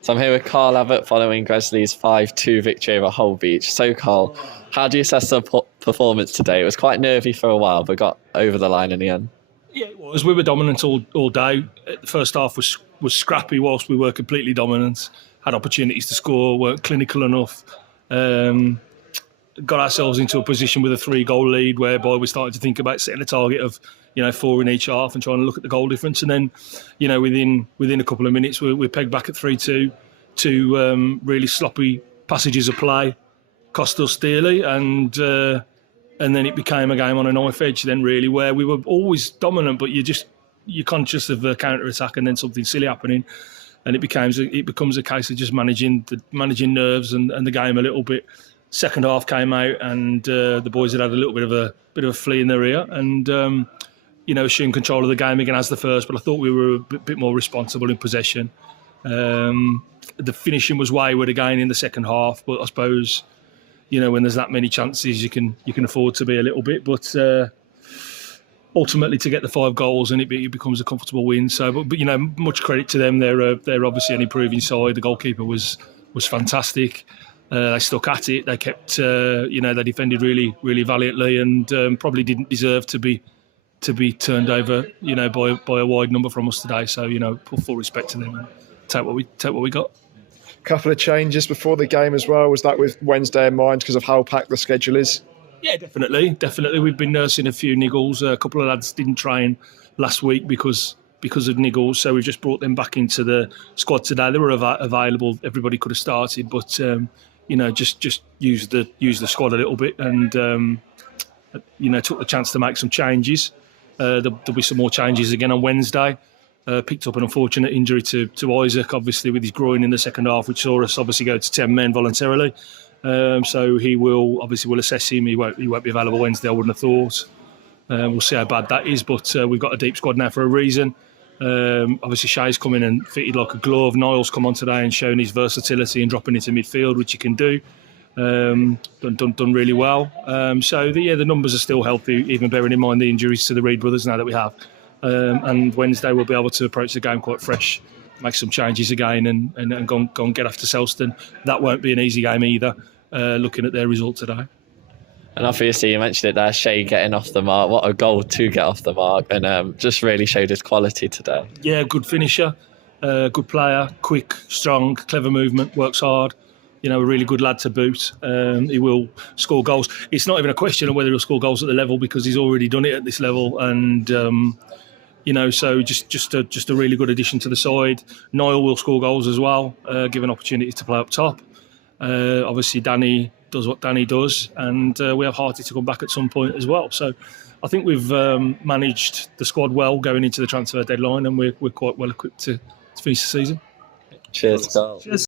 So I'm here with Carl Abbott following Gresley's 5-2 victory over Holbeach. So Carl, how do you assess the performance today? It was quite nervy for a while, but got over the line in the end. Yeah, it was. We were dominant all day. The first half was scrappy whilst we were completely dominant. Had opportunities to score, weren't clinical enough. Got ourselves into a position with a 3-goal lead whereby we started to think about setting a target of 4 in each half and trying to look at the goal difference. And then, within a couple of minutes, we pegged back at 3-2. Two really sloppy passages of play cost us dearly, and then it became a game on a knife edge. Then really, where we were always dominant, but you're conscious of a counter attack, and then something silly happening, and it becomes a case of just managing nerves and the game a little bit. Second half came out, and the boys had a little bit of a flea in their ear, and assumed control of the game again as the first. But I thought we were a bit more responsible in possession. The finishing was wayward again in the second half, but I suppose when there's that many chances, you can afford to be a little bit. But ultimately, to get the 5 goals and it becomes a comfortable win. So, but much credit to them. They're obviously an improving side. The goalkeeper was fantastic. They stuck at it. They kept, they defended really, really valiantly, and probably didn't deserve to be turned over, by a wide number from us today. So, put full respect to them and take what we got. Couple of changes before the game as well. Was that with Wednesday in mind because of how packed the schedule is? Yeah, definitely. We've been nursing a few niggles. A couple of lads didn't train last week because of niggles, so we've just brought them back into the squad today. They were available. Everybody could have started, but just use the squad a little bit, and took the chance to make some changes. There'll be some more changes again on Wednesday. Picked up an unfortunate injury to Isaac, obviously with his groin in the second half, which saw us obviously go to 10 men voluntarily. So we'll assess him. He won't be available Wednesday, I wouldn't have thought. We'll see how bad that is, but we've got a deep squad now for a reason. Obviously Shay's come in and fitted like a glove. Niall's come on today and shown his versatility and dropping into midfield, which he can do. Done really well. The numbers are still healthy, even bearing in mind the injuries to the Reid brothers now that we have. And Wednesday we'll be able to approach the game quite fresh, make some changes again, and go and get after Selston. That won't be an easy game either, looking at their result today. And obviously you mentioned it there, Shay getting off the mark. What a goal to get off the mark, and just really showed his quality today. Yeah, good finisher, good player, quick, strong, clever movement, works hard. A really good lad to boot. He will score goals. It's not even a question of whether he'll score goals at the level, because he's already done it at this level. And so just a really good addition to the side. Niall will score goals as well, given opportunities to play up top. Obviously, Danny does what Danny does, and we have Harty to come back at some point as well. So I think we've managed the squad well going into the transfer deadline, and we're quite well equipped to finish the season. Cheers, Carl. Cheers.